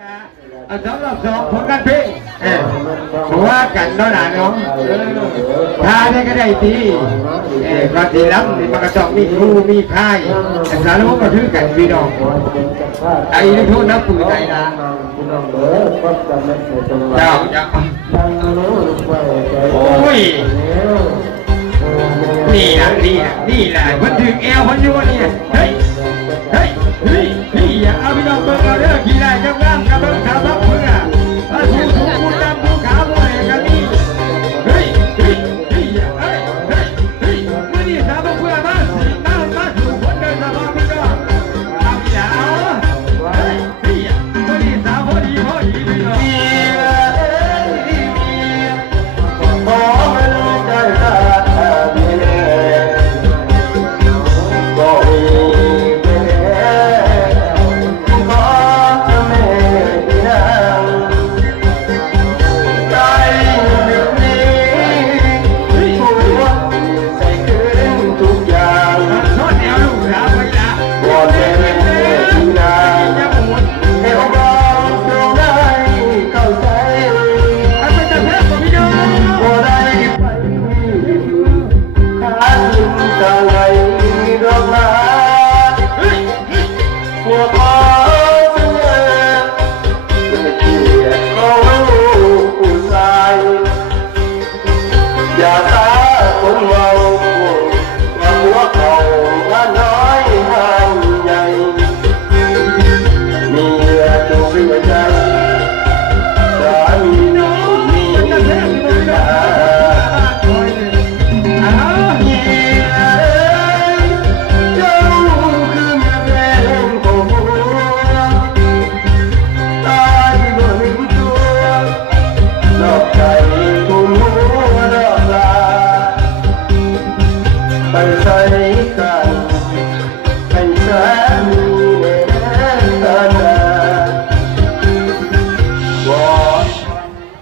สองรอบสองผลกันพี่ผมว่ากันน้อยหนาน้องถ้าได้ก็ได้ทีก็ทีรับมันก็ต้องมีครูมีค่ายแต่สารพัดก็ถือกันพี่น้องไอ้ลูกทุนนับปืนใจนะเจ้าโอ้ยนี่แหละมันถึงแอลพันยูนี่เฮ้ยเอาพี่น้องเบิ่งเอาเด้อขี่ได้กับงามกับเบิ่งขาวบักเพื่อถูดำถูขาวมวยกันนี่เฮ้ยมื่อนี้สาวบักเพื่อมาถูกคนเดินสบายพี่น้องเอาอย่ามื่อนี้สาวพอดีพี่น้อง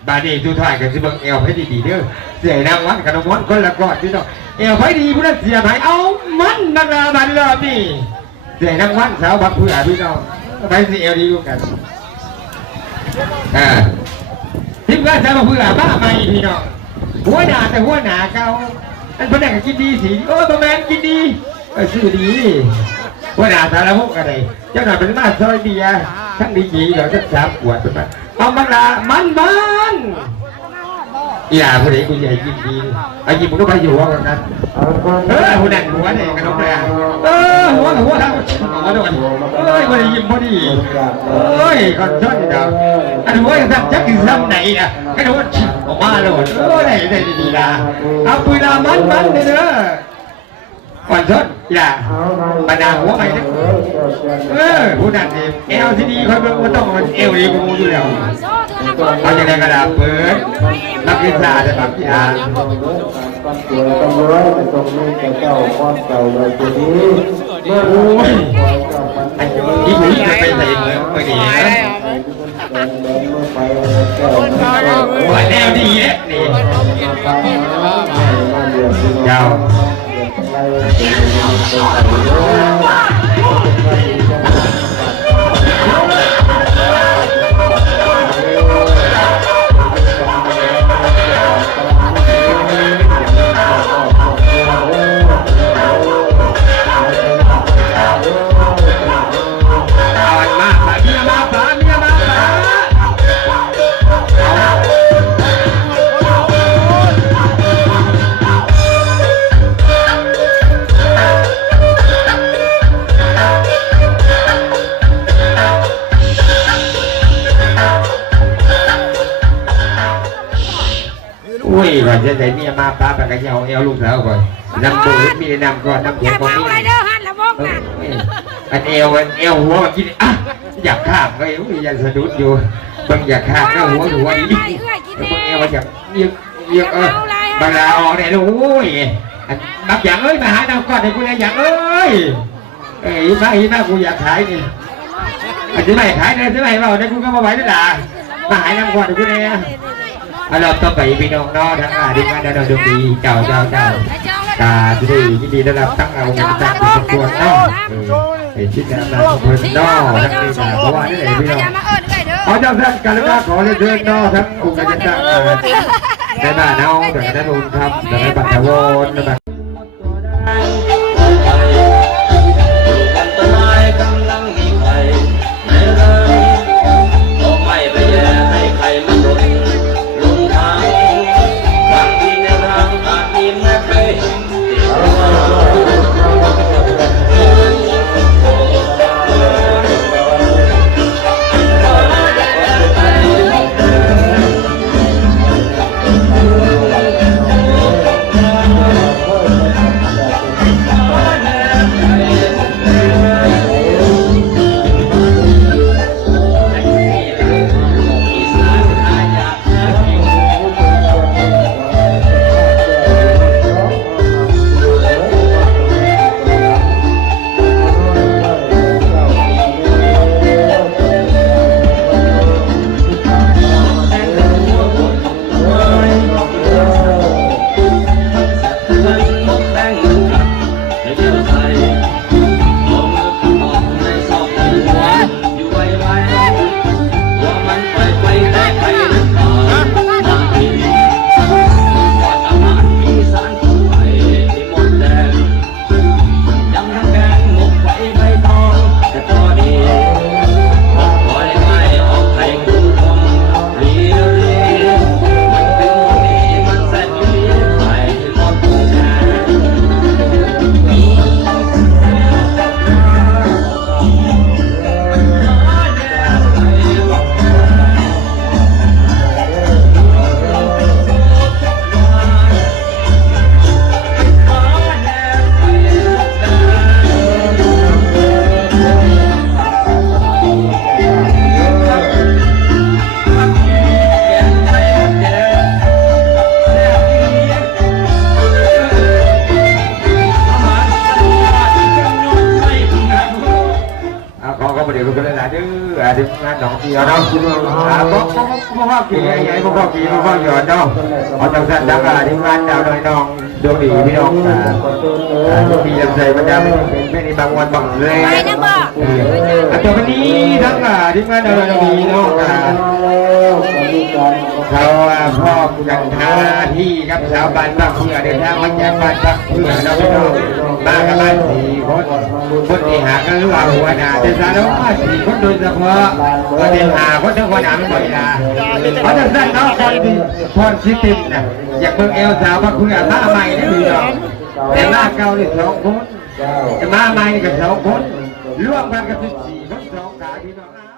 บาดีทุกท่านกันสิบังเอลให้ดีๆเด้อเสียนางวันกับน้องวันคนละกอดพี่น้องเอลให้ดีผู้นั้นเสียหายเอามันนักลาบันรอบนี่เสียนางวันสาวบักเผื่อพี่น้องไปสิเอลดีดูกันทีมงานสาวบักเผื่อบ้าใหม่พี่น้องหัวหนาแต่หัวหนาเก่าอันพนักกินดีสิประมาณกินดีชื่อดีหัวหนาสารพัดอะไรเจ้าหน้าเป็นมาซอยเบียทั้งดีๆเดี๋ยวจะสามขวดเป็นมาเอามันละมันอย่าผู้ใดกูใหญ่กินดีไอ้ยิงมึงต้องไปอยู่ว่ากันนั้นหัวแดงหัวเนี่ยกันน้องแดงหัวทำหัวด้วยวันนี้ยิ้มพอดีก่อนช้อนเดียวอันหัวยังจับจักกินซ้ำไหนอ่ะกันหัวออกมาเลยได้ดีนะเอาปืนละมันเด้อก่อนช้อนอย่าบรรดาหัวไปนะผู้นั้นเองเอลที่ดีคอยเบิ่งว่าต้องมันเอลดีกว่ามูอยู่แล้วเขาจะได้กระดาษเปิดนักวิชาจะทำที่อ่านโอ้ยที่หนูจะไปใส่เมื่อกี้ว่าแนวดีเนี่ยนี่ยาวก่อนจะใส่เมียมาป้าไปกันเอาเอลลูกสาวก่อนนำตัวมีนำก่อนนำเก็บก่อนอันเอลหัวกินอยากข้ามก็ยังสะดุดอยู่บางอยากข้ามก็หัวอีกบางเอลอยากเรียกบางลาออกเนี่ยโอ้ยนับอย่างมาหาน้ำก่อนให้กูอยากมากูอยากขายนี่จะไม่ขายนะจะไม่เอาเนี่ยกูก็มาไหวแล้วด่ามาหาน้ำก่อนให้กูเนี่ยเราต้องไปพี่น้องน้อทั้งดีงานเราดูดีเจ้าตาดียินดีต้อนรับตั้งเอาตั้งเป็นตัวน้อเห็นชิ้นงานเราเป็นน้อทั้งนี้นะเพราะว่านี่ไหนพี่น้อง ขอเจ้าท่านกันแล้วก็ขอเรียนเชิญน้องทั้งกลุ่มกันจังในบ้านเอาแต่ในรุ่นครับแต่ในบ้านตะวันนะครับ ต้นไม้กำลังมีไข่ในรังเอาไม้ไปแย่ให้ไข่มันหล่นลงทางบางทีในรังอาจมีแม่ไข่ติดถึงงานหนองเดียวเนาะบ่พ่อกี่ใหญ่บ่พ่อกี่บ่พ่อหยอดเนาะเอาจังซั่นจังถึงงานดาวน้อยน้องดวงดีพี่น้องดวงดีลำใส่ประจำเป็นบางวันบางเลยไปนะบ่อาจารย์วันนี้ทั้งถึงงานดาวน้อยดีเนาะเขาพ่อกันหาที่ครับชาวบ้านบ้านเพื่อเดินทางมาจากบ้านบ้านเพื่อเราพี่น้องมากันบ้าน4 คนที่หากันรู้ว่าหัวหน้าแต่สารวัตร4 คนโดยเฉพาะก็ที่หาคนทั้งหัวหน้าไม่บ่อยนะเพราะฉะนั้นน้องคนที่พรสิตินะอยากเบิ่งเอลสาวมาคุยกับมาใหม่ได้พี่น้องแต่มาเก่านี่2 คนจะมาใหม่กับ2 คนร่วมกันกับ14 คน2 ขาพี่น้อง